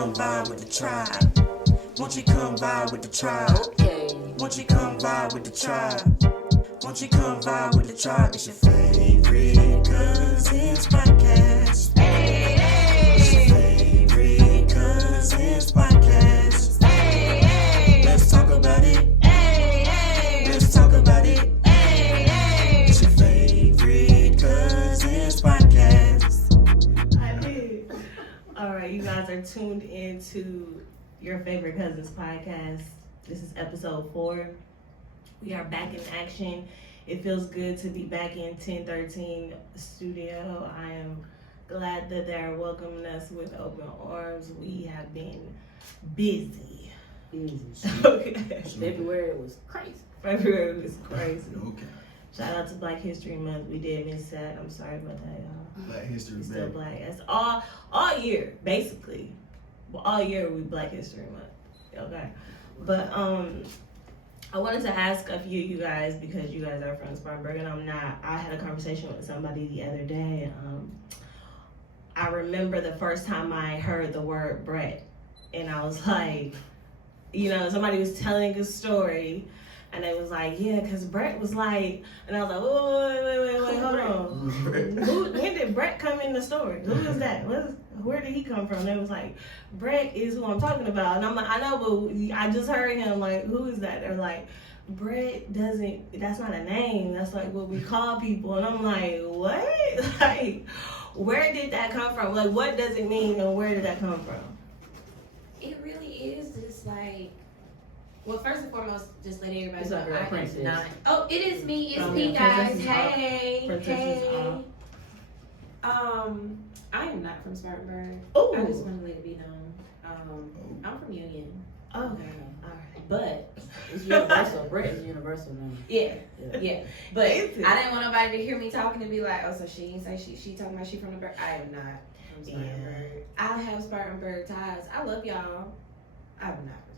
come by with the tribe? Won't you come by with the tribe? Okay. Won't you come by with the tribe? Won't you come by with the tribe? It's your favorite Cousins podcast. Hey, hey. It's your favorite Cousins podcast. Hey, hey. Let's talk about it. Hey, hey. Let's talk about it. Hey, hey. It's your favorite Cousins podcast. I did. All right, you guys are tuned into your favorite Cousins podcast. This is episode 4. We are back in action. It feels good to be back in 1013 studio. I am glad that they're welcoming us with open arms. We have been busy. Okay. February was crazy. February was crazy. Okay. Shout out to Black History Month. We did miss that. I'm sorry about that, y'all. Black History We're Month. still black. That's all year, basically. Well, all year we Black History Month. Okay. But I wanted to ask a few of you guys, because you guys are from Spartanburg and I'm not. I had a conversation with somebody the other day. I remember the first time I heard the word Bret, and I was like, somebody was telling a story, and they was like, yeah, because Bret was like, and I was like, wait, hold on. When did Bret come in the story? Who is that? Where did he come from? They was like, Bret is who I'm talking about. And I'm like, I know, but I just heard him, like, who is that? They're like, Bret that's not a name. That's like what we call people. And I'm like, what? Like, where did that come from? Like, what does it mean and where did that come from? It really is just like, well, first and foremost, just let everybody It's know a girl, I Princess. am not. Oh, it is me. It's Oh, me, yeah, guys. Princess is off. Hey, Princess is hey. I am not from Spartanburg. Oh. I just want to let it be known. I'm from Union. Okay. All right. But It's universal. Bret is universal now. yeah. But I Is it? didn't want nobody to hear me talking and be like, oh, so she ain't say she talking about she from the Burg. I am not from Spartanburg. I have Spartanburg ties. I love y'all. I'm not from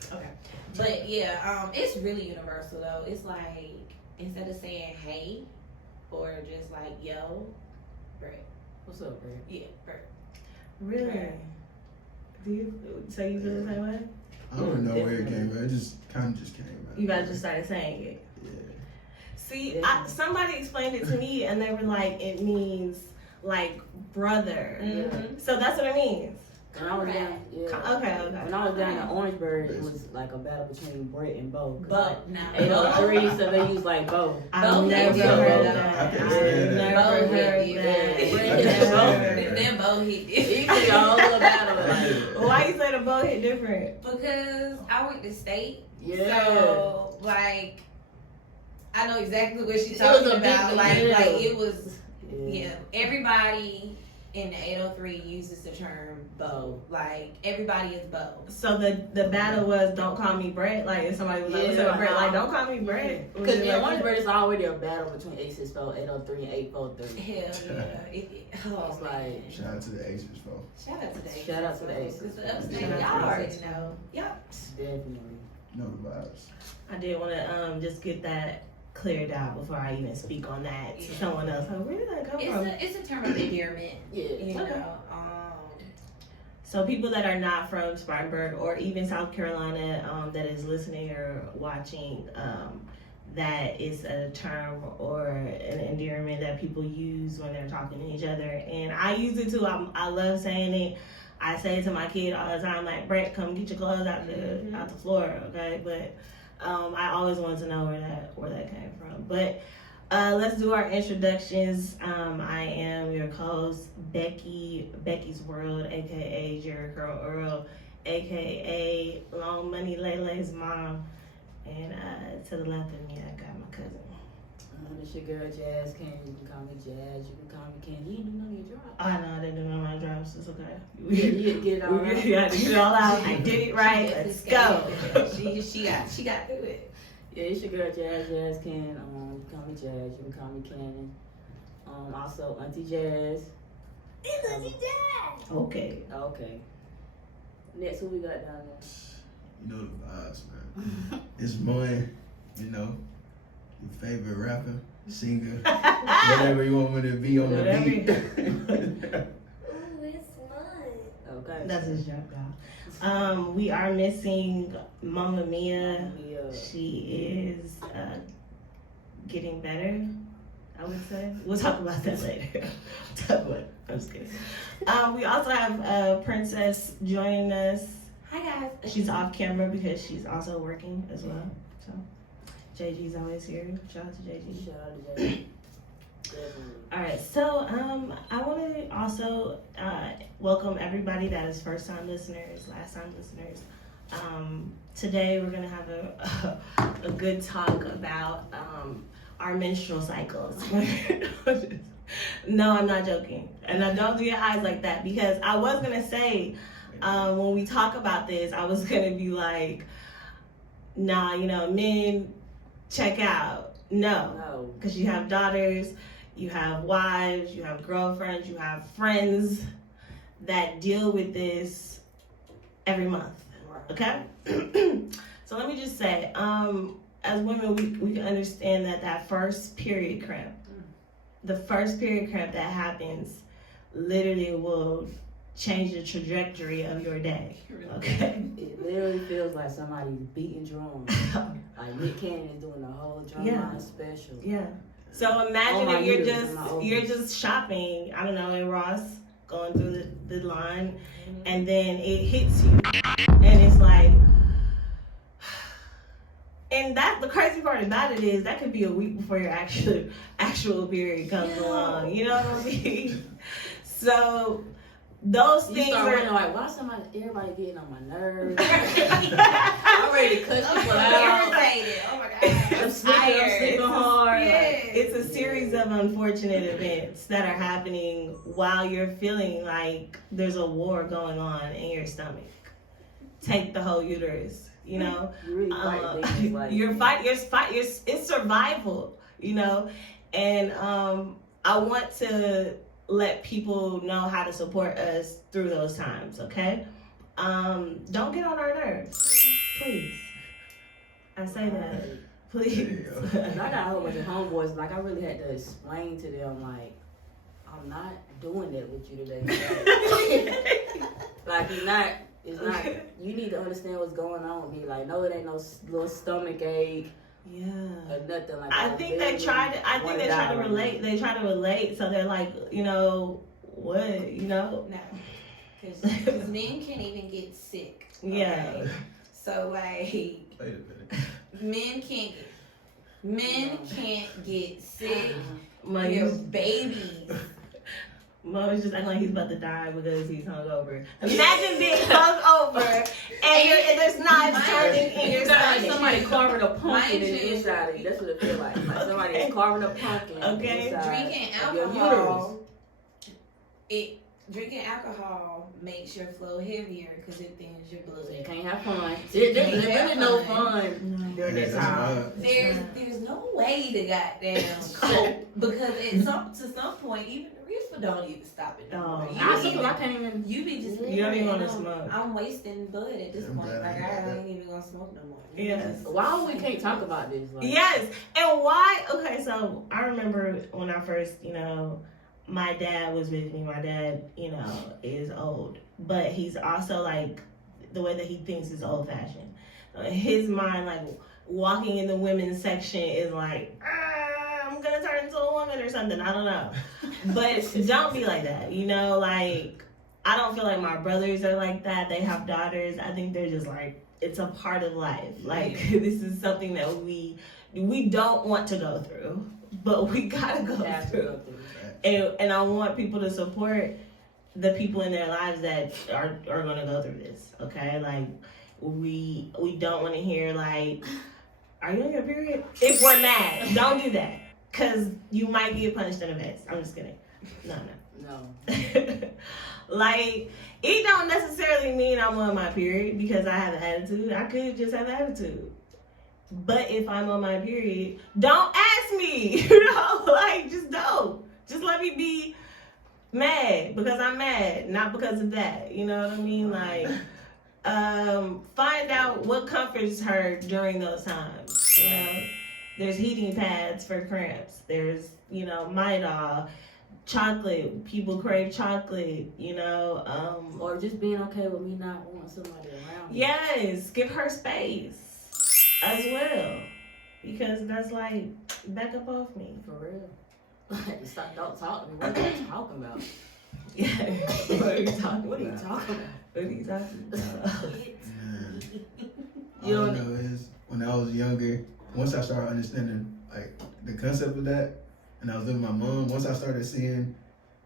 Spartanburg. Okay. But yeah, it's really universal though. It's like, instead of saying hey or just like yo, Bret. What's up, Bret? Yeah, Bret. Really? Right. Do you say you feel the same way? I don't know where it came from. It just kind of just came out. You guys just started saying it. Yeah. See, Yeah. somebody explained it to me, and they were like, it means like brother. Mhm. So that's what it means. When I was down, yeah. Okay. When I was down in Orangeburg, it was like a battle between Bret and Bo. Bo. Now, 803, so they use like Bo. I've Both never hit heard different. that. I can I've say that. never Both heard hit that. different. Yeah. Them both hit It different. could be a whole little battle. Like, Why you say the bow hit different? Because I went to state. yeah. So, like, I know exactly what she's It was talking a big about. Like, deal. it was, yeah. Everybody in the 803 uses the term bow. Like, everybody is bow. So the battle was don't call me Bret. Like if somebody was like, what's up, Bret? Like don't call me Bret. Was Because it in like Orangeburg, it's already a battle between 864, 803, and 843. Hell yeah. Oh, It's like, Shout out to the Aces, folks. shout out to the Aces. Shout out to the Aces. Because the upstate, Shout out y'all to the already Aces. know. Yup. definitely. Know the vibes. I did want to just get that cleared out before I even speak on that to someone else. Like, where did that come from? It's a term of endearment. Yeah. You Okay. know. So people that are not from Spartanburg or even South Carolina that is listening or watching, that is a term or an endearment that people use when they're talking to each other. And I use it too. I love saying it. I say it to my kid all the time, like, Bret, come get your clothes out the floor, okay? But I always wanted to know where that came from. But let's do our introductions. I am your co-host, Becky's World, aka Jerry Curl Earl, aka Long Money Lele's mom. And to the left of me, I got my cousin. It's your girl, Jazz Ken. You can call me Jazz. You can call me Ken. You didn't do none of your drops. I know I didn't do none of my drops. It's okay. You get it all right. Yeah, I did it all out. I did it right. Let's go. She got through it. Yeah, it's your girl, Jazz Ken. You can call me Jazz. You can call me Cannon. Also, Auntie Jazz. It's Auntie Jazz. Okay. Okay. Next, who we got down there? You know the vibes, man. It's Munn, you know, your favorite rapper, singer, whatever you want me to be on the Whatever. beat. Oh, it's fun. okay? That's his joke, y'all. We are missing Mama Mia. She is getting better, I would say. We'll talk about that later. I'm just kidding. We also have Princess joining us. Hi guys. She's off camera because she's also working as well. So JG's always here. Shout out to JG. Shout out to JG. All right, so I want to also welcome everybody that is first-time listeners, last-time listeners. Today we're gonna have a good talk about our menstrual cycles. No, I'm not joking, and I don't do your eyes like that because I was gonna say when we talk about this, I was gonna be like, nah, men check out. No, because you have daughters. You have wives, you have girlfriends, you have friends that deal with this every month, okay? So let me just say, as women, we can understand that first period cramp, the first period cramp that happens literally will change the trajectory of your day, okay? It literally feels like somebody's beating drums. Like Nick Cannon is doing the whole drum line special. Yeah. So imagine if you're just shopping, I don't know, in Ross, going through the line, and then it hits you, and it's like, and that the crazy part about it is that could be a week before your actual period comes along. You know what I mean? So those you things start are wondering, like, why everybody getting on my nerves? I'm ready to cuss people out. Irritated. Oh my god. I'm sleeping hard. Yes. It's a series of unfortunate events that are happening while you're feeling like there's a war going on in your stomach. Take the whole uterus, You really fight things like it's survival, and I want to let people know how to support us through those times, okay? Don't get on our nerves, please. I say that, please. And I got a whole bunch of homeboys, like I really had to explain to them, like, I'm not doing that with you today. Like, it's not, you need to understand what's going on with me. Like, no, it ain't no little stomach ache. Yeah. Or nothing like that. I think they try to relate. They try to relate, so they're like, what, No, because men can't even get sick. Okay? Yeah. So like, Wait a minute. men can't get sick. Your Your babies. Mo's just acting like he's about to die because he's hungover. Imagine being hungover and there's knives turning in your stomach. Somebody carving a pumpkin in Mind the you. inside of you. That's what it feels like. Like somebody is carving a pumpkin. Okay. Drinking of your alcohol. Drinking alcohol makes your flow heavier because it thins your blood. So you can't have fun. There's really no fun during that time. There's no way to goddamn cope because to some point even the reefer don't even stop it. Oh. I can't even. You be just You don't even want to smoke. I'm wasting blood at this point. Like I ain't even gonna smoke no more. Yes. Why we can't talk about this? Like, Yes. And why? Okay, so I remember when I first, my dad was with me. My dad, is old, but he's also like the way that he thinks is old fashioned. His mind, like walking in the women's section, is like, I'm gonna turn into a woman or something. I don't know, but don't be like that. Like I don't feel like my brothers are like that. They have daughters. I think they're just like it's a part of life. Like this is something that we don't want to go through, but we gotta go through. And I want people to support the people in their lives that are going to go through this, okay? Like, we don't want to hear, like, are you on your period? If we're mad, don't do that. Because you might get punished in advance. I'm just kidding. No. Like, it don't necessarily mean I'm on my period because I have an attitude. I could just have attitude. But if I'm on my period, don't ask me. Just don't. Just let me be mad because I'm mad, not because of that. You know what I mean? Like, find out what comforts her during those times. There's heating pads for cramps. There's, Midol. chocolate. People crave chocolate, you know. Or just being okay with me not wanting somebody around me. Yes, give her space as well. Because that's like, back up off me. For real. Like, stop, don't talk to me. What are you talking about? Yeah. What are you talking What are you about? talking about? What are you talking about? All I know is when I was younger, once I started understanding like the concept of that, and I was living with my mom, once I started seeing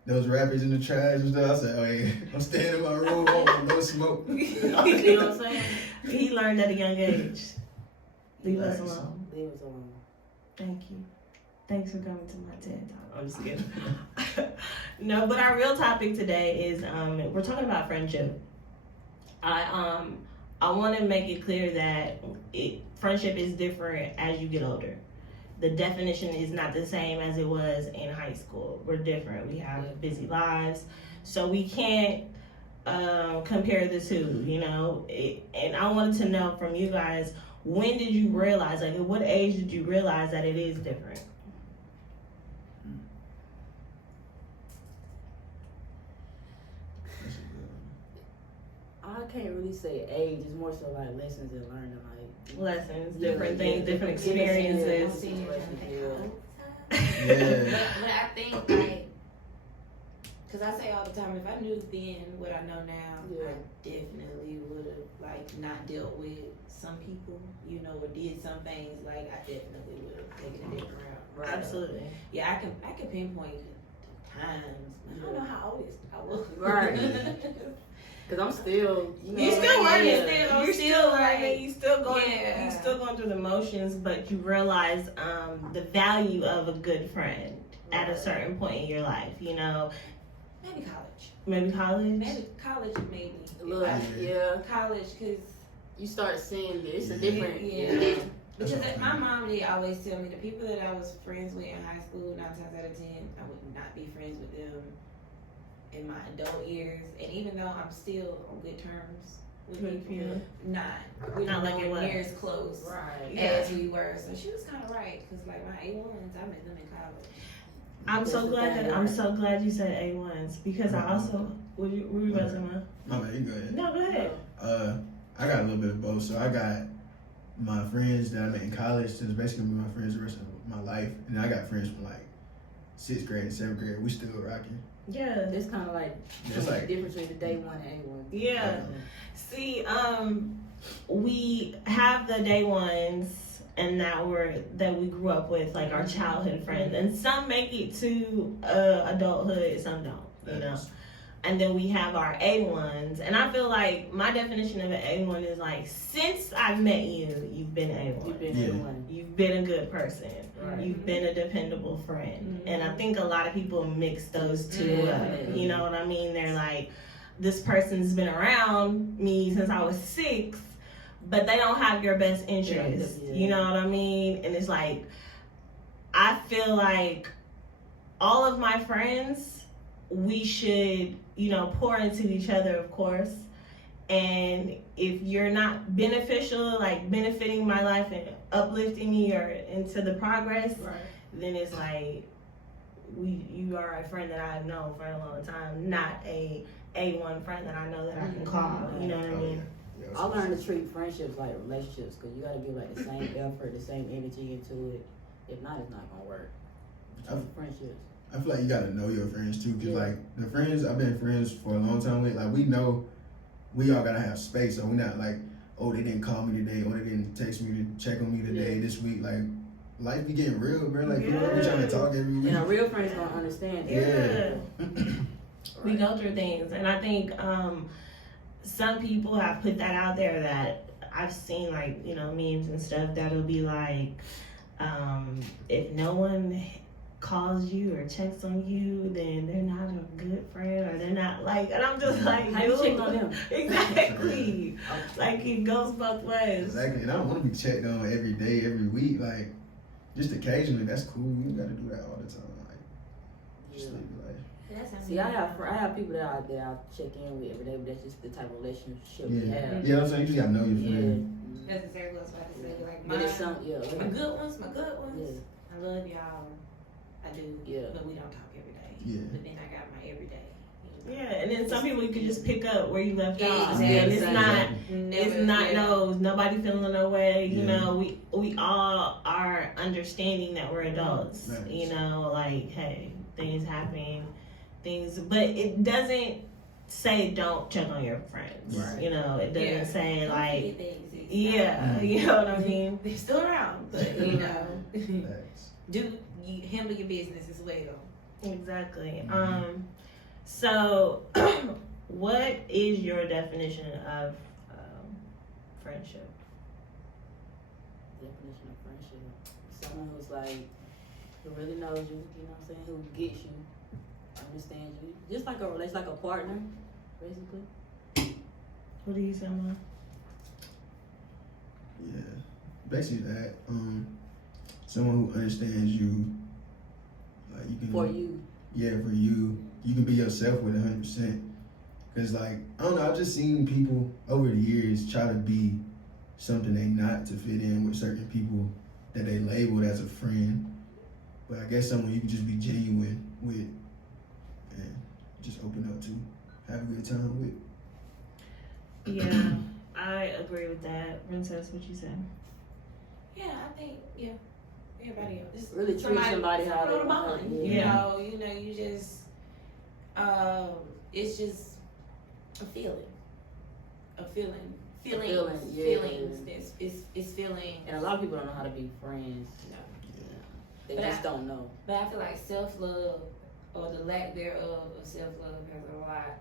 those rappers in the trash and stuff, I said, "Oh yeah, I'm staying in my room, I don't want no smoke." You know what I'm saying? He learned at a young age. Leave us Nice. alone. Leave us alone. Thank you. Thanks for coming to my TED Talk. I'm just kidding. No, but our real topic today is we're talking about friendship. I want to make it clear that friendship is different as you get older. The definition is not the same as it was in high school. We're different. We have busy lives, so we can't compare the two. You know, and I wanted to know from you guys, when did you realize, like, at what age did you realize that it is different? I can't really say age. It's more so like lessons and learning. Like Lessons, different things, different experiences. Yeah. But I think, like, because I say all the time, if I knew then what I know now, Yeah. I definitely would have, like, not dealt with some people, you know, or did some things, like, I definitely would have taken a different route. Right. Absolutely. Yeah, I can pinpoint times. I don't know how old I was. Right. Cause I'm still, You still learning, yeah. you're still learning, you still Yeah. going through the motions, but you realize the value of a good friend at a certain point in your life. You know, Maybe college. maybe college. Maybe college, maybe. Look, yeah, College, because you start seeing it's a different. Yeah. Because my mom did always tell me the people that I was friends with in high school, 9 times out of 10, I would not be friends with them in my adult years. And even though I'm still on good terms with people, we're Not like nowhere it was. near as close Right. as we were. So she was kind of right, because like my A1s, I met them in college. I'm so glad you said A1s, because I also what were you about to say, Ma? My bad, you go ahead. No, go ahead. I got a little bit of both. So I got my friends that I met in college. That's basically gonna be my friends the rest of my life. And I got friends from like 6th grade and 7th grade. We still rocking. Yeah. It's kind of like It's the like difference between the day one and A1. Yeah. See, we have the day ones and that we grew up with, like our childhood friends, and some make it to adulthood, some don't, you know. And then we have our A1s, and I feel like my definition of an A1 is like, since I've met you, you've been A1. You've been Yeah. A1. You've been a good person. Right. You've been a dependable friend. Mhm. And I think a lot of people mix those two up. Mhm. You know what I mean? They're like, this person's been around me since I was 6, but they don't have your best interest. Yeah. You know what I mean? And it's like, I feel like all of my friends, we should, you know, pour into each other, of course. And if you're not beneficial, like benefiting my life and uplifting me or into the progress, then it's like you are a friend that I've known for a long time, not a A1 friend that I know that I can call. You know what I mean? I learned to treat friendships like relationships, because you got to give like the same effort, the same energy into it. If not, it's not gonna work. Friendships. I feel like you gotta know your friends too, cause Yeah. like the friends I've been friends for a long time with, like we know we all gotta have space, so we're not like, oh, they didn't call me today, or they didn't text me to check on me today, this week. Like life be getting real, bro. Like people be trying to talk every week. And our real friends don't understand Yeah. it. We go through things, and I think some people have put that out there that I've seen, like, you know, memes and stuff that'll be like, if no one calls you or checks on you, then they're not a good friend, or they're not like, and I'm just like, How you dude, check on them? Exactly. Like it goes both ways. Exactly, and I don't want to be checked on every day, every week. Like just occasionally, that's cool. You gotta do that all the time. Like just live your life. See, I have people that I check in with every day, but that's just the type of relationship we have. Yeah, I'm saying you just gotta know your Yeah. friend. That's exactly what I was about to say. Like But it's mine, some, my good ones. I love y'all. I I do. Yeah. But we don't talk every day. Yeah. But then I got my everyday. Yeah, and then some people you can just pick up where you left off, Exactly. and it's not. Never, It's not yeah. nobody feeling no way. You Yeah. know, we all are understanding that we're adults. Right. You know, like hey, things happen, but it doesn't say don't check on your friends. Right. You know, it doesn't Yeah. say Don't like forget they exist. yeah, you know what I mean. They're still around, but you know, Facts. you handle your business as well. Exactly. Mhm. So, what is your definition of friendship? Definition of friendship. Someone who's like, who really knows you, you know what I'm saying? Who gets you, understands you. Just like it's like a partner, basically. What do you say, Mom? Yeah, basically that. Someone who understands you, like you can. For you. Yeah, for you, you can be yourself with 100%. Cause like I don't know, I've just seen people over the years try to be something they not to fit in with certain people that they labeled as a friend. But I guess someone you can just be genuine with and just open up to, have a good time with. Yeah, I agree with that. Princess, what you say? Yeah, I think everybody else. Just Really treat somebody how they on a want. bond. Yeah. You know, you just it's just a feeling. Feeling, yeah. Feelings. It's feeling. And a lot of people don't know how to be friends. No. They But just don't know. But I feel like self-love or the lack thereof of self-love has a lot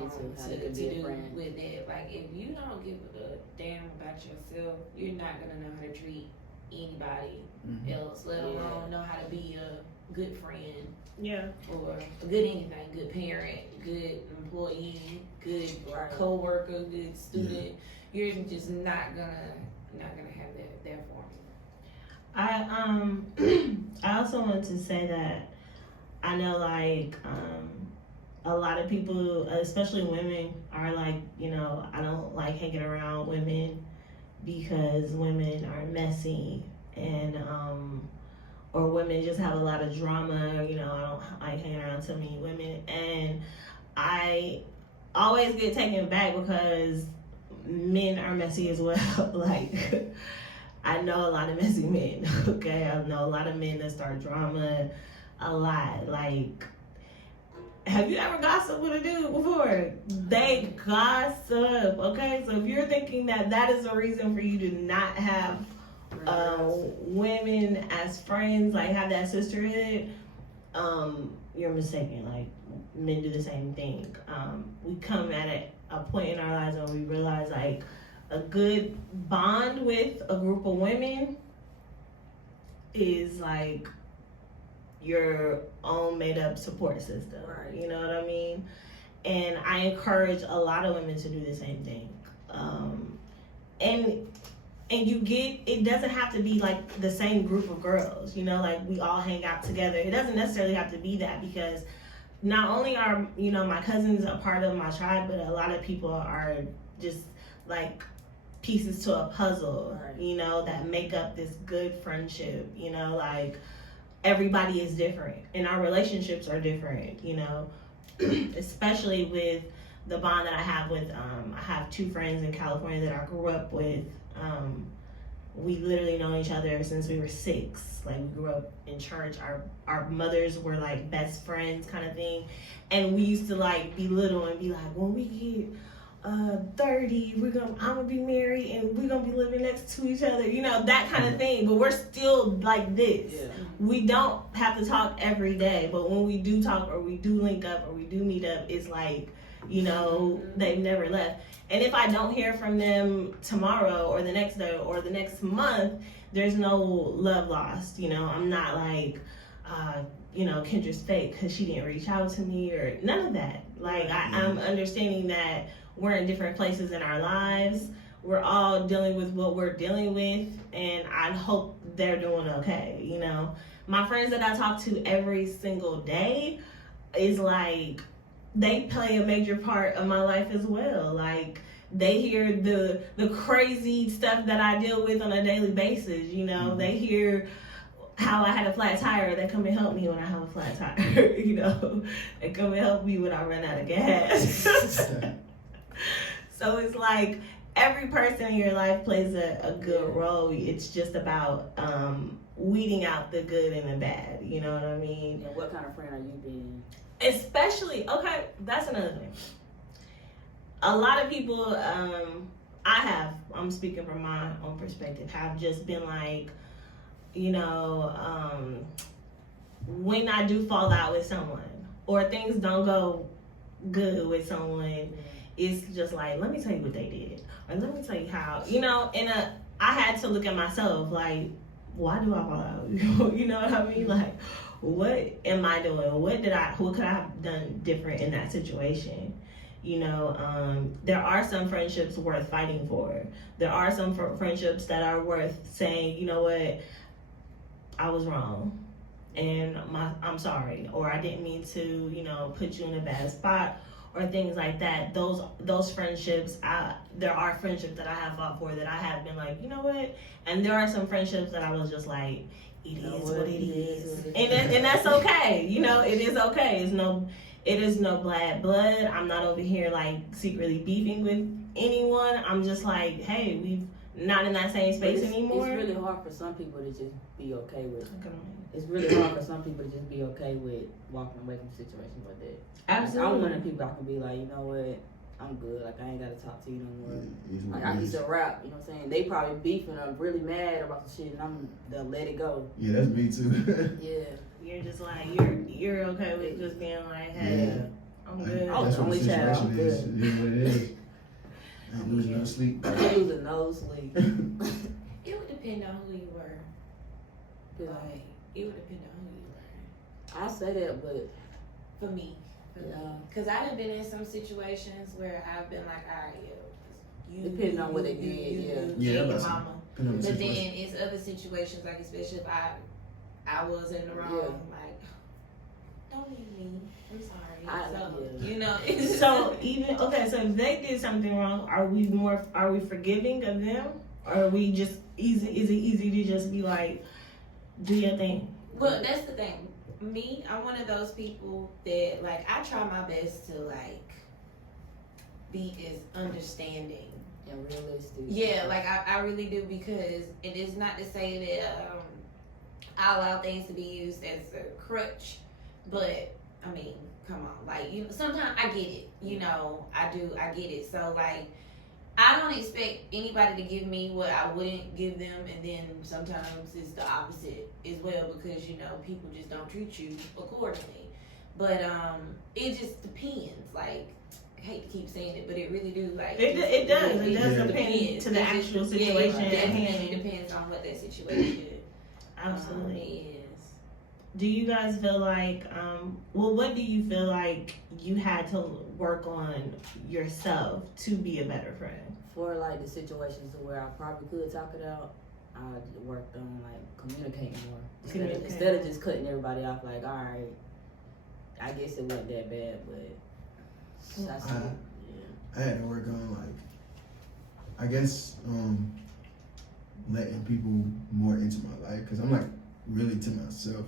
Into how to you can be a do friend. with it. Like if you don't give a damn about yourself, you're not gonna know how to treat anybody else, let alone know how to be a good friend Yeah. or a good anything, good parent, good employee, good co-worker, good student. You're just not gonna have that there for me. I also want to say that I know like a lot of people, especially women, are like, you know, I don't like hanging around women because women are messy and or women just have a lot of drama. You know, I don't like hanging around too many women, and I always get taken back because men are messy as well. Like I know a lot of messy men. Okay, I know a lot of men that start drama a lot. Like, have you ever gossiped with a dude before? They gossip. Okay, so if you're thinking that is a reason for you to not have women as friends, like have that sisterhood, you're mistaken. Like men do the same thing. We come at a point in our lives when we realize like a good bond with a group of women is like your own made up support system. Right. You know what I mean? And I encourage a lot of women to do the same thing. And you get, it doesn't have to be like the same group of girls, you know, like we all hang out together. It doesn't necessarily have to be that, because not only are, you know, my cousins a part of my tribe, but a lot of people are just like pieces to a puzzle, Right. you know, that make up this good friendship, you know, like everybody is different and our relationships are different, you know, especially with the bond that I have with, I have two friends in California that I grew up with. We literally know each other since we were 6. Like we grew up in church. Our mothers were like best friends kind of thing. And we used to like be little and be like, when we get 30, I'm gonna be married and we're gonna be living next to each other, you know, that kind of thing. But we're still like this. Yeah. We don't have to talk every day, but when we do talk or we do link up or we do meet up, it's like, you know, they've never left. And if I don't hear from them tomorrow or the next day or the next month, there's no love lost. You know, I'm not like, you know, Kendra's fake because she didn't reach out to me or none of that. Like, I'm understanding that we're in different places in our lives. We're all dealing with what we're dealing with, and I hope they're doing okay. You know, my friends that I talk to every single day is like, they play a major part of my life as well. Like they hear the crazy stuff that I deal with on a daily basis, you know. They hear how I had a flat tire, that come and help me when I have a flat tire. You know, they come and help me when I run out of gas. So it's like every person in your life plays a good role. It's just about weeding out the good and the bad. You know what I mean? And what kind of friend are you being? Especially, okay, that's another thing. A lot of people, I'm speaking from my own perspective, have just been like, you know, when I do fall out with someone or things don't go good with someone, it's just like, let me tell you what they did, or let me tell you how, you know. And I had to look at myself like, why do I fall out? You know what I mean? Like, what am I doing? What could I have done different in that situation? You know, there are some friendships worth fighting for. There are some friendships that are worth saying, you know what, I was wrong, and I'm sorry, or I didn't mean to, you know, put you in a bad spot, or things like that. Those friendships, there are friendships that I have fought for that I have been like, you know what, and there are some friendships that I was just like, it is what it is, and that's okay. You know, it is okay. It is no bad blood. I'm not over here like secretly beefing with anyone. I'm just like, hey, we've not in that same space anymore. It's really hard for some people to just be okay with. It's really hard for some people to just be okay with walking away from situations like that. Absolutely. Like, I'm one of the people I can be like, you know what, I'm good. Like, I ain't gotta talk to you no more. Like, I used to rap, you know what I'm saying? They probably beefing, I'm really mad about the shit, and they'll let it go. Yeah, that's me too. Yeah. You're just like, you're okay with just being like, hey, I'm good. I was the only child. I'm good. It is what it is. I ain't losing no sleep. I ain't losing no sleep. It would depend on who you were. Yeah. Like, it would depend on who you were. I say that, but For me. Because I done been in some situations where I've been like, all right, you. Depending on what they did, Yeah, your that's mama. But But then it's other situations, like especially if I was in the wrong, like, don't leave me. I'm sorry. You know. So even okay, so if they did something wrong, are we forgiving of them, or are we just easy? Is it easy to just be like, do your thing? Well, that's the thing. Me, I'm one of those people that like I try my best to like be as understanding and realistic. Yeah, like I really do, because it is not to say that I allow things to be used as a crutch, but I mean, come on, like sometimes I get it, I get it. So like, I don't expect anybody to give me what I wouldn't give them, and then sometimes it's the opposite as well, because people just don't treat you accordingly. But it just depends. Like, I hate to keep saying it, but it really do. Like it does. It does just depend depends. to the actual situation It at hand. definitely depends on what that situation Absolutely. is. Do you guys feel like, what do you feel like you had to work on yourself to be a better friend? For like the situations where I probably could talk it out, I worked on like communicating more. Instead of just cutting everybody off, like, all right, I guess it wasn't that bad, but I had to work on like, I guess, letting people more into my life, because I'm like really to myself.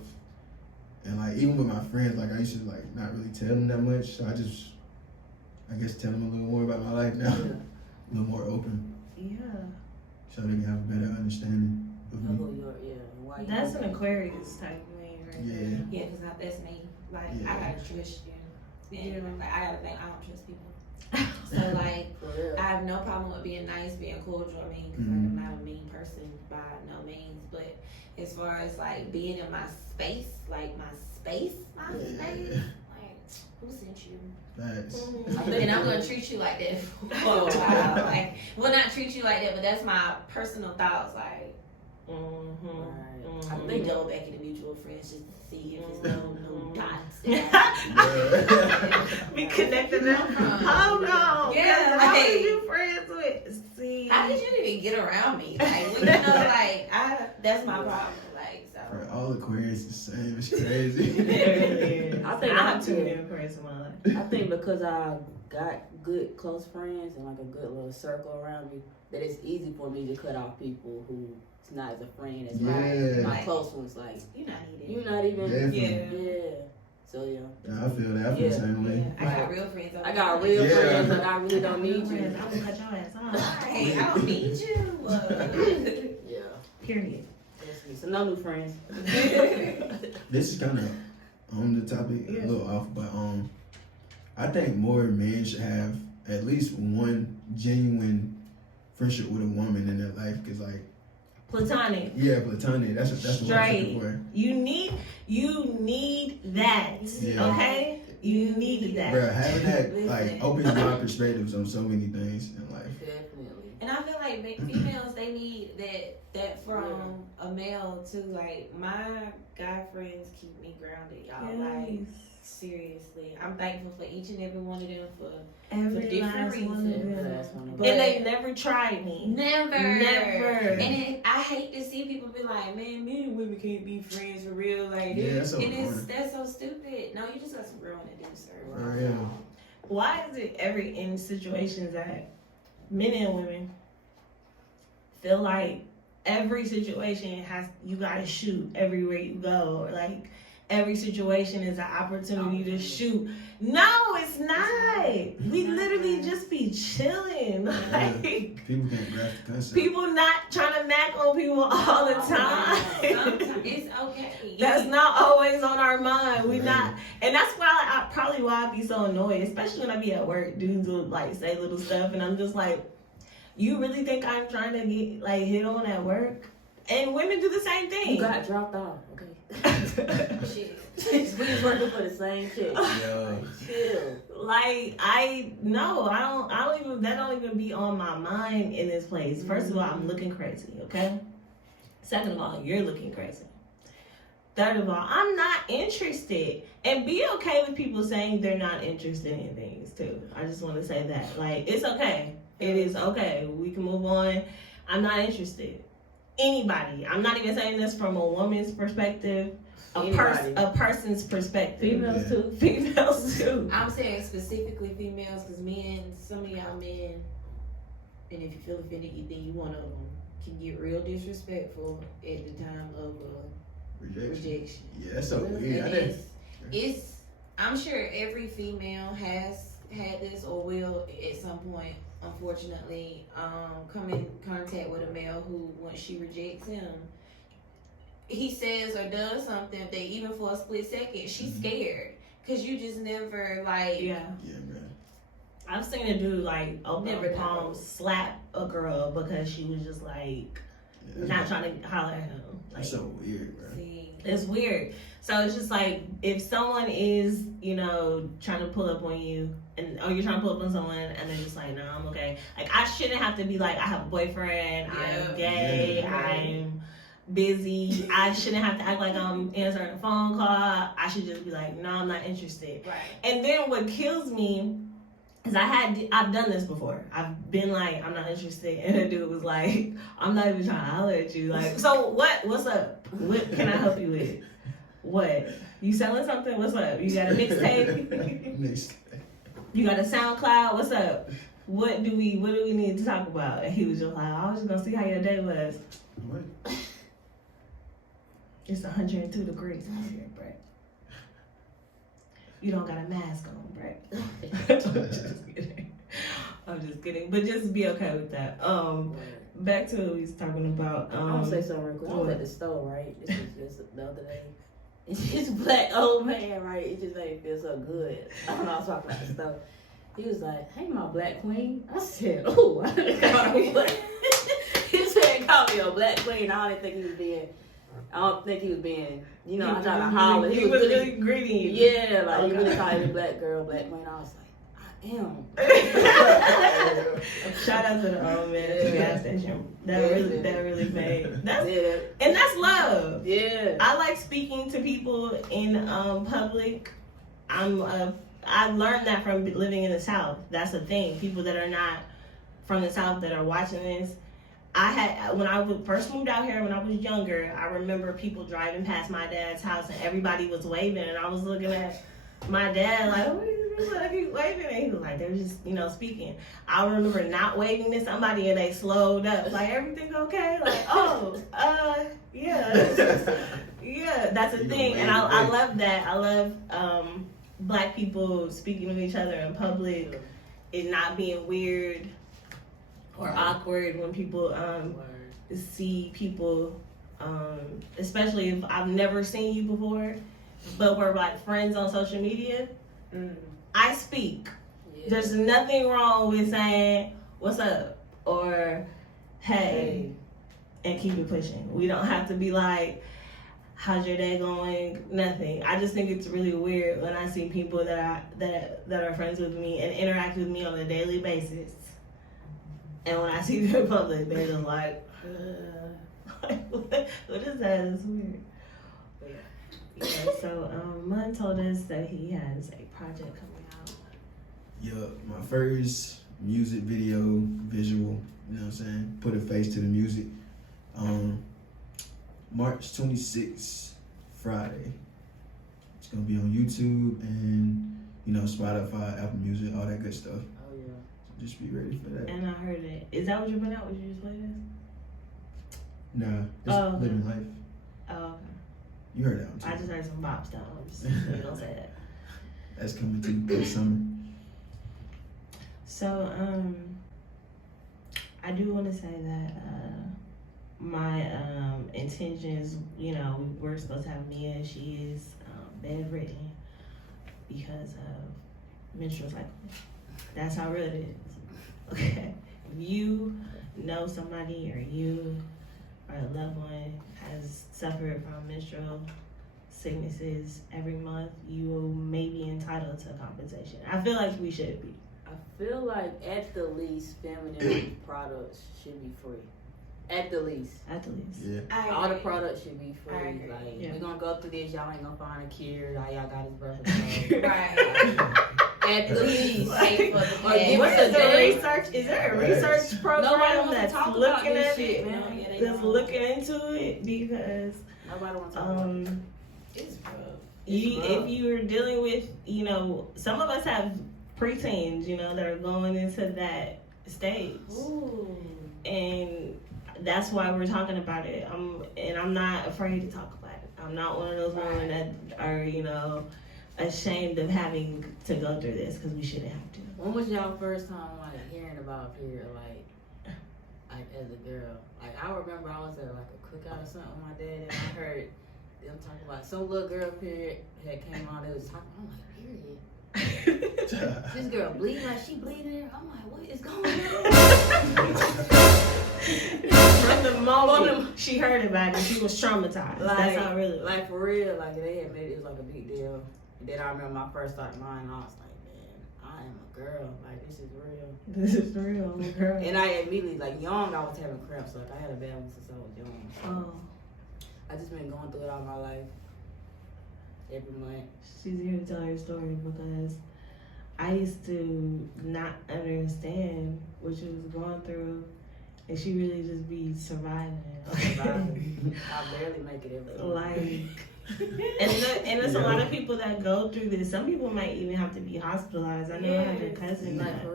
And like, even with my friends, like I used to like not really tell them that much. So I guess tell them a little more about my life now. A little more open. Yeah. So they can have a better understanding of me. Why That's an Aquarius type of thing, right? Yeah. Yeah, because that's me. Like, Yeah. I gotta trust you. And like, I gotta think I don't trust people. So like, I have no problem with being nice, being cordial. I mean, because I'm not a mean person by no means. But as far as like being in my space, like my space, like, who sent you? Nice. And I'm gonna treat you like that for a while. Like, well, not treat you like that, but that's my personal thoughts. Like, I'm gonna go back into mutual friends just to see if there's no dots. Be connected now. Hold on. Yeah, How like, did you friends with? See, how did you even get around me? Like, when like That's my problem. Like, so. Bro, all Aquarius is the same. It's crazy. I think I have too many Aquarius in my life. I think because I got good close friends and like a good little circle around me, that it's easy for me to cut off people who it's not as a friend as my close ones. Like You're not needed. you're not even. Definitely. Yeah. So yeah. I feel that. I feel the same way. I got real friends. I got real friends, and I really don't need you. I'm gonna cut your ass off. Hey, I don't need you. Yeah. Period. So no new friends. This is kind of on the topic, a little off, but I think more men should have at least one genuine friendship with a woman in their life, cause like Platonic. yeah, platonic. That's what I'm looking for. You need that. Yeah. Okay? You need that. Bro, having that like opens my perspectives on so many things in life. Definitely. And I feel like females, they need that from a male too. Like, my guy friends keep me grounded, y'all. Like, seriously, I'm thankful for each and every one of them for Every different last one of reasons. them. But And they never tried me. Never. Never. And I hate to see people be like, man, men and women can't be friends for real. Like, Yeah, that's so that's so stupid. No, you just got some growing to do, sir. For real. Why is it in situations that men and women feel like every situation you gotta shoot everywhere you go, or like every situation is an opportunity to shoot? No, it's not. We literally just be chilling. Like, People can't grasp the concept. people not trying to mac on people all the time. Sometimes it's okay. That's not always on our mind. We not, and that's why probably why I be so annoyed, especially when I be at work. Dudes will like say little stuff, and I'm just like, you really think I'm trying to get like hit on at work? And women do the same thing. You got dropped off. Okay. Shit. We was working for the same chick. Yeah. Chill. Like, I don't even, that don't even be on my mind in this place. First of all, I'm looking crazy, okay? Second of all, you're looking crazy. Third of all, I'm not interested. And be okay with people saying they're not interested in things too. I just want to say that. Like, it's okay. It is okay. We can move on. I'm not interested. Anybody. I'm not even saying this from a woman's perspective. A person's perspective. Females too. Females too. I'm saying specifically females, because men, some of y'all men, and if you feel offended, then you one of them, can get real disrespectful at the time of rejection. Yeah, that's so And weird. it's I'm sure every female has had this or will at some point, unfortunately, come in contact with a male who, once she rejects him, he says or does something that even for a split second, she's scared. Cause you just never like. Yeah. Yeah, man. I've seen a dude like open Never her palms, slap a girl because she was just like not trying to holler at him. Like, That's so weird, bro. See, it's weird. So it's just like, if someone is, trying to pull up on you, or you're trying to pull up on someone and they're just like, no, I'm okay. Like, I shouldn't have to be like, I have a boyfriend, I'm gay, I'm busy. I shouldn't have to act like I'm answering a phone call. I should just be like, no, I'm not interested. right. And then what kills me is I've done this before. I've been like, I'm not interested, and the dude was like, I'm not even trying to holler at you. Like, so what's up? What can I help you with? What? You selling something? What's up? You got a mixtape? You got a SoundCloud? What's up? What do we need to talk about? And he was just like, I was just gonna see how your day was. What? It's 102 degrees out here, Bret. You don't got a mask on, Bret. I'm just kidding. But just be okay with that. Back to what we was talking about. I'm gonna say something real quick. I was at the store, right? This was just the other day. It's this black old man, right? It just made me feel so good. I don't know, I was talking about the store. He was like, hey, my black queen. I said, oh, I didn't call him black. He said, call me a black queen. I don't think he was being, I tried to holler. He was really greedy. Yeah, like he really called me a black girl, black queen. I was like, I am. Shout out to the old man at the gas station. That really made and that's love. Yeah. I like speaking to people in public. I learned that from living in the South. That's the thing. People that are not from the South that are watching this, when I first moved out here when I was younger, I remember people driving past my dad's house and everybody was waving, and I was looking at my dad like, what are you waving? And he was like, they were just, speaking. I remember not waving to somebody and they slowed up, like, everything okay? Like, yeah. Yeah, that's a thing. And I love that. I love Black people speaking to each other in public and not being weird or awkward when people see people, especially if I've never seen you before, but we're like friends on social media. I speak. Yeah. There's nothing wrong with saying what's up or hey, and keep it pushing. We don't have to be like, how's your day going? Nothing. I just think it's really weird when I see people that are friends with me and interact with me on a daily basis. And when I see them in public, they're just like, what is that? It's weird. Yeah, so Munn told us that he has a project coming out. Yup, my first music video, visual, you know what I'm saying? Put a face to the music. March 26th, Friday. It's gonna be on YouTube and, Spotify, Apple Music, all that good stuff. Oh, yeah. So just be ready for that. And I heard it. Is that what you're putting out? Would you just play this? Nah, it's Living Life. Oh, okay. You heard that one too. I just heard some bop stones. You don't say that. That's coming too this summer. So, I do want to say that my intentions, we're supposed to have Mia. She is bedridden because of menstrual cycle. That's how real it is. Okay. If you know somebody or you or a loved one has suffered from menstrual sicknesses every month, you may be entitled to compensation. I feel like we should be. I feel like at the least, feminine products should be free. At the least. At the least. Yeah. All the products should be free. Yeah. We're gonna go through this. Y'all ain't gonna find a cure. All y'all got is birth control. Right. At the least. What is the research? Is there a research program that's looking at shit, it? man. Yeah, That's looking into it because nobody wants to talk about it. It's rough. If you're dealing with, some of us have preteens, that are going into that stage. Ooh. And that's why we're talking about it. I'm not afraid to talk about it. I'm not one of those women that are, ashamed of having to go through this because we shouldn't have to. When was y'all first time hearing about a period like as a girl? I remember I was at a cookout or something with my dad and I heard them talking about some little girl period had came on. They was talking. I'm like, period. This girl bleeding like she bleeding. I'm like, what is going on? From the moment she heard about it, she was traumatized. That's not really for real. They had made it was a big deal. And then I remember my first thought in mind. I was like, man, I am a girl. This is real. This is real, I'm a girl. And I immediately young, I was having cramps. I had a bad one since I was young. So I just been going through it all my life. Every month. She's here to tell her story because I used to not understand what she was going through, and she really just be surviving. I barely make it every day. And there's a lot of people that go through this. Some people might even have to be hospitalized. I know I had a cousin that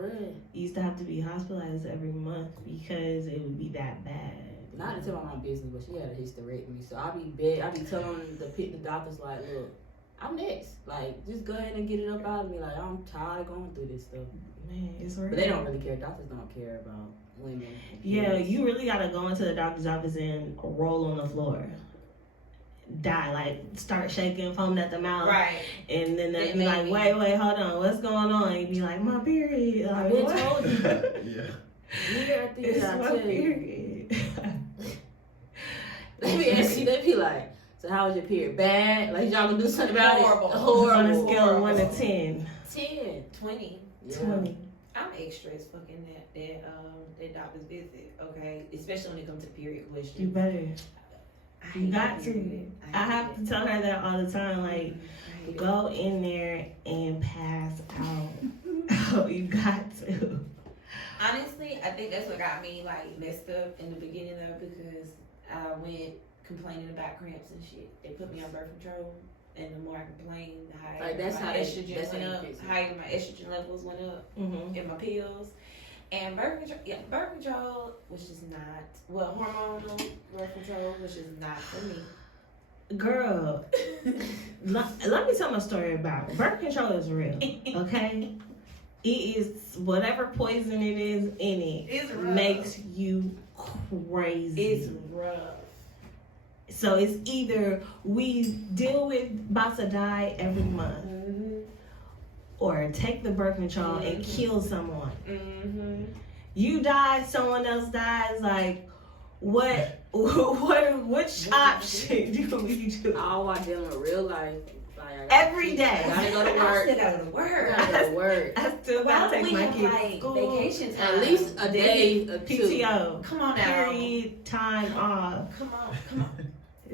used to have to be hospitalized every month because it would be that bad. Not to tell my mom business, but she had a hysterectomy, so I be telling the doctors look, I'm next. Just go ahead and get it up out of me. I'm tired of going through this stuff. Man, it's real. But they don't really care. Doctors don't care about women. Yeah, you really gotta go into the doctor's office and roll on the floor. Die, start shaking, foaming at the mouth. Right. And then they'll be like, wait, hold on, what's going on? And you be like, my period. I've been told you. Yeah. It's my period. Let me ask you, they be like, so how was your period? Bad? Y'all gonna do something about Horrible. it? Horrible. On a scale of 1 to 10. 10. 20. Yeah. 20. I'm extra as fucking that doctor's visit, okay? Especially when it comes to period questions. You better. You got to. I have to tell her that all the time. Go in there and pass out. You got to. Honestly, I think that's what got me like messed up in the beginning though, because I went complaining about cramps and shit. They put me on birth control, and the more I complained, the higher Like, that's my how they- estrogen that's how went you up, fix it. higher my estrogen levels went up Mm-hmm. in my pills. And birth control, which is not hormonal birth control, which is not for me. Girl, let me tell my story about it. Birth control is real, okay? It is whatever poison it is in it It's rough. makes you crazy. It's rough. So it's either we deal with about to die every month, Mm-hmm. or take the birth control and Mhm. kill someone. Mm-hmm. You die, someone else dies. Like, which option do we do? All while dealing with real life. Like, I gotta Every keep- day. I gotta go to I work. still gotta go to work. I gotta go to work. I still Why gotta don't take we my have kids to like school. vacation time? At least a day or two. PTO. Come on now. Period. Time off. Come on.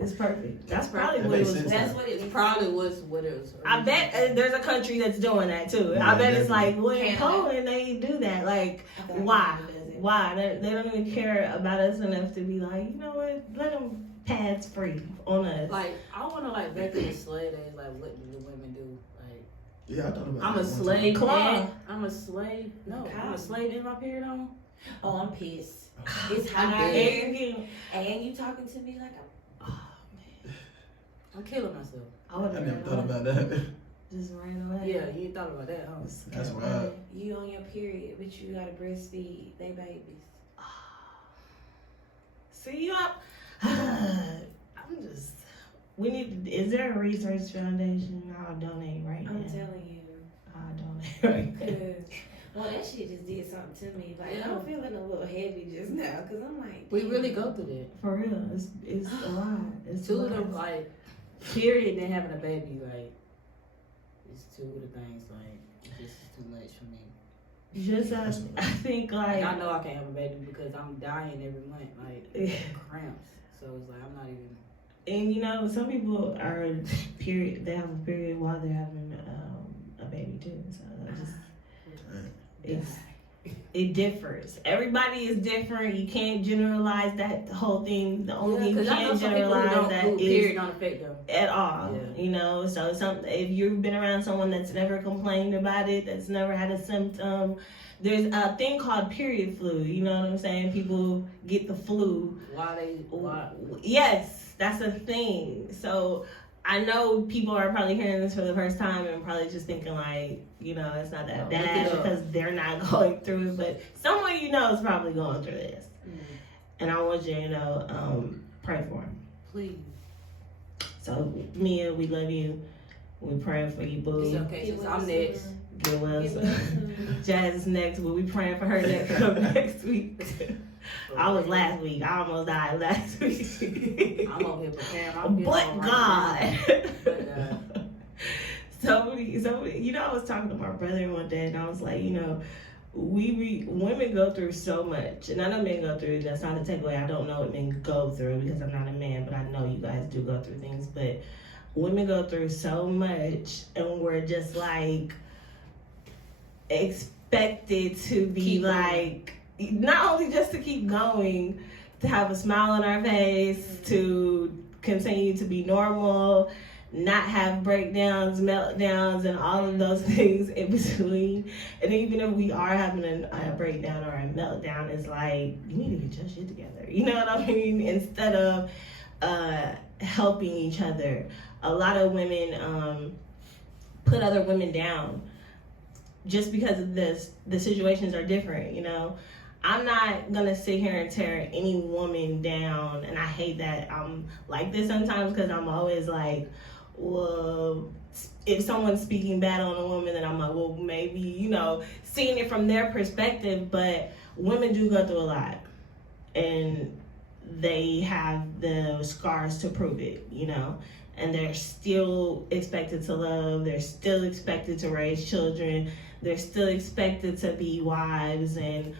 It's perfect. That's That's probably perfect. what it That was. makes for. sense. That's what it It probably was what it was. I bet there's a country that's doing that too. Yeah, I bet it's like, definitely. well, in Canada. Poland they do that. Like, why? Why? They don't even care about us enough to be like, you know what? Let them pads free on us. Like, I want to, like, back in the slave days, like, what do the women do? Like, Yeah, I thought about I'm that a one slave. time. Claw. and I'm a slave. No, I'm a slave in my period on. Oh, I'm pissed. It's I'm hot out dead. here, and you talking to me like I'm killing myself. I would I have never thought about that. just ran away. Yeah, you ain't thought about that, huh? That's wild. you on your period, but you gotta breastfeed they babies. See you up. I'm just. We need. Is there a research foundation? I'll donate right now. I'm telling you. I'll donate right now. Cause, well, that shit just did something to me. Like, Yeah. I'm feeling a little heavy just now, cause I'm like, We damn. really go through that. For real, it's a lot. It's Two a of them, lot. like, period, and then having a baby, like, it's two of the things, like, this is too much for me. Just as I think Like, like. I know I can't have a baby because I'm dying every month, like, cramps. So it's like, I'm not even. And you know, some people are period. They have a period while they're having a baby too. So that just it differs. Everybody is different. You can't generalize that whole thing. The only thing you because I know can some people who generalize don't, that who is period don't affect them. at all. Yeah. You know, so if you've been around someone that's never complained about it, that's never had a symptom. There's a thing called period flu. You know what I'm saying? People get the flu. Why? Yes, that's a thing. So I know people are probably hearing this for the first time and probably just thinking like, you know, it's not that No, look bad it up. because they're not going through it. But someone you know is probably going through this. And I want you to know, pray for them. Please. So Mia, we love you. We praying for you, boo. It's okay, since I'm next. Get well Get soon. well soon. Jazz is next. We'll be praying for her next week. I was last week. I almost died last week. I'm over here preparing my funeral But right God. now. But, Somebody, you know, I was talking to my brother one day and I was like, you know, women go through so much. And I know men go through, that's not a takeaway. I don't know what men go through because I'm not a man, but I know you guys do go through things. But women go through so much and we're just like expected to be Keep going. like, not only just to keep going, to have a smile on our face, to continue to be normal, not have breakdowns, meltdowns, and all of those things in between. And even if we are having a breakdown or a meltdown, it's like, you need to get your shit together. You know what I mean? Instead of helping each other. A lot of women put other women down just because of this. The situations are different, you know? I'm not gonna sit here and tear any woman down, and I hate that I'm like this sometimes because I'm always like, well, if someone's speaking bad on a woman, then I'm like, well, maybe, you know, seeing it from their perspective. But women do go through a lot, and they have the scars to prove it, you know, and they're still expected to love, they're still expected to raise children, they're still expected to be wives and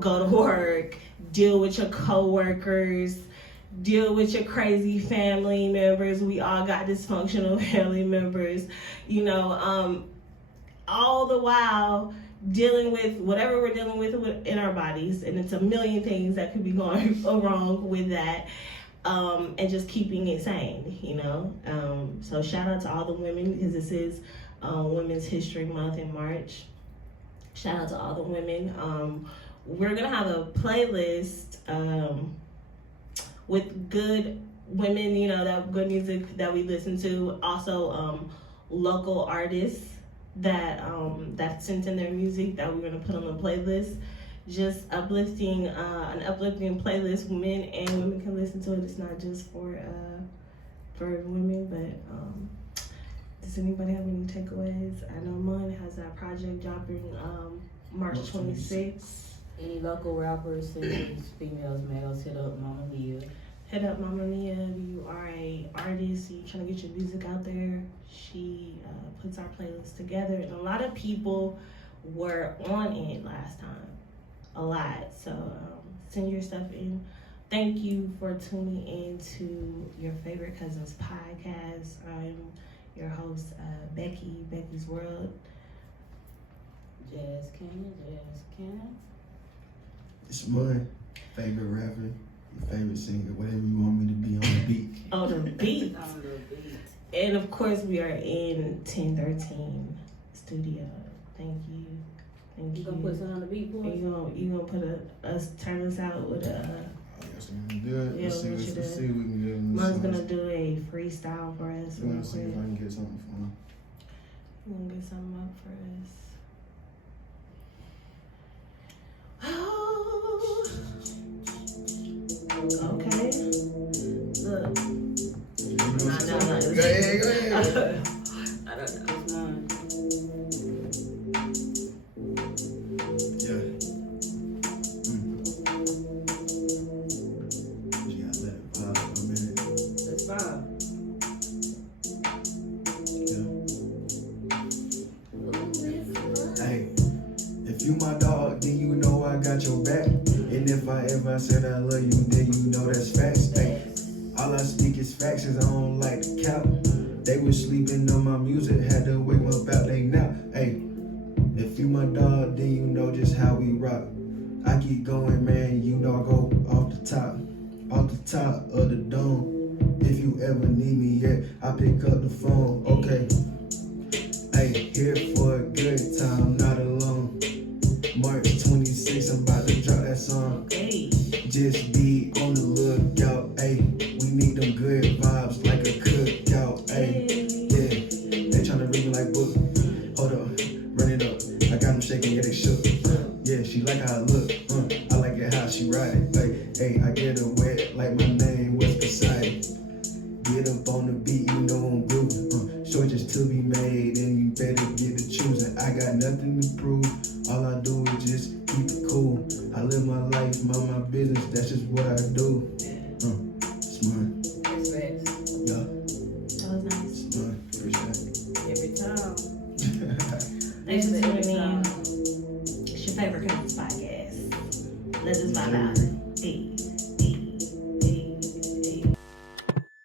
go to work, deal with your coworkers, deal with your crazy family members. We all got dysfunctional family members, you know, all the while dealing with whatever we're dealing with in our bodies, and it's a million things that could be going wrong with that. And just keeping it sane, you know. So shout out to all the women, because this is Women's History Month in March. Shout out to all the women. We're gonna have a playlist with good women, you know, that good music that we listen to. Also, local artists that sent in their music that we're gonna put on the playlist. Just uplifting, an uplifting playlist. Men and women can listen to it. It's not just for women, but does anybody have any takeaways? I know Munn has that project dropping March 26th. Any local rappers, singers, females, males, hit up Mama Mia. Hit up Mama Mia. If you are a artist, you trying to get your music out there, she puts our playlist together, and a lot of people were on it last time. A lot. So send your stuff in. Thank you for tuning in to your favorite cousins podcast. I'm your host, Becky's World. Jazz Cannon. It's my favorite rapper, your favorite singer, whatever you want me to be on the beat. On the beat. On the beat. And of course, we are in 1013 studio. Thank you. Thank You gonna put something on the beat, boy? You gonna put us turn us out with a. I guess we're gonna do it. Yeah, Let's see we what should we can get. Mom's gonna do a freestyle for us. We're gonna see if I can get something for him. We're gonna get something up for us. Oh. Okay. Look. Go ahead. I don't know. It's mine. Yeah. You gotta let it vibe for a minute. It's fine. Yeah. Hey, if you my dog, then you know I got your back. And if I ever said I love you, then you know that's facts. Hey, all I speak is facts, cause I don't like to cap. They was sleeping on my music, had to wake up out they nap. Hey, if you my dog, then you know just how we rock. I keep going, man, you know I go off the top of the dome. If you ever need me, yeah, I pick up the phone, okay. Hey, here for a good time, not alone. March 26th, I'm about to drop that song. Hey. Just be on the lookout, ayy. We need them good vibes like a cookout, ayy. Yeah, they tryna read me like book. Hold up, run it up. I got them shaking, yeah, they shook. Yeah, she like how I look. I like it how she ride it. Like, hey, I get her wet like my name was beside it. Get up on the beat, you know I'm grooving. Shorts to be made, and you better get to choosing. I got nothing to prove. All I do is just keep it cool. I live my life, mind my business. That's just what I do. Smart. Respect. Yeah. That was nice. Smart. Appreciate Every time. it. Thanks for Every tuning in. time. It's your favorite cousins podcast. Let's just vibe out. Hey.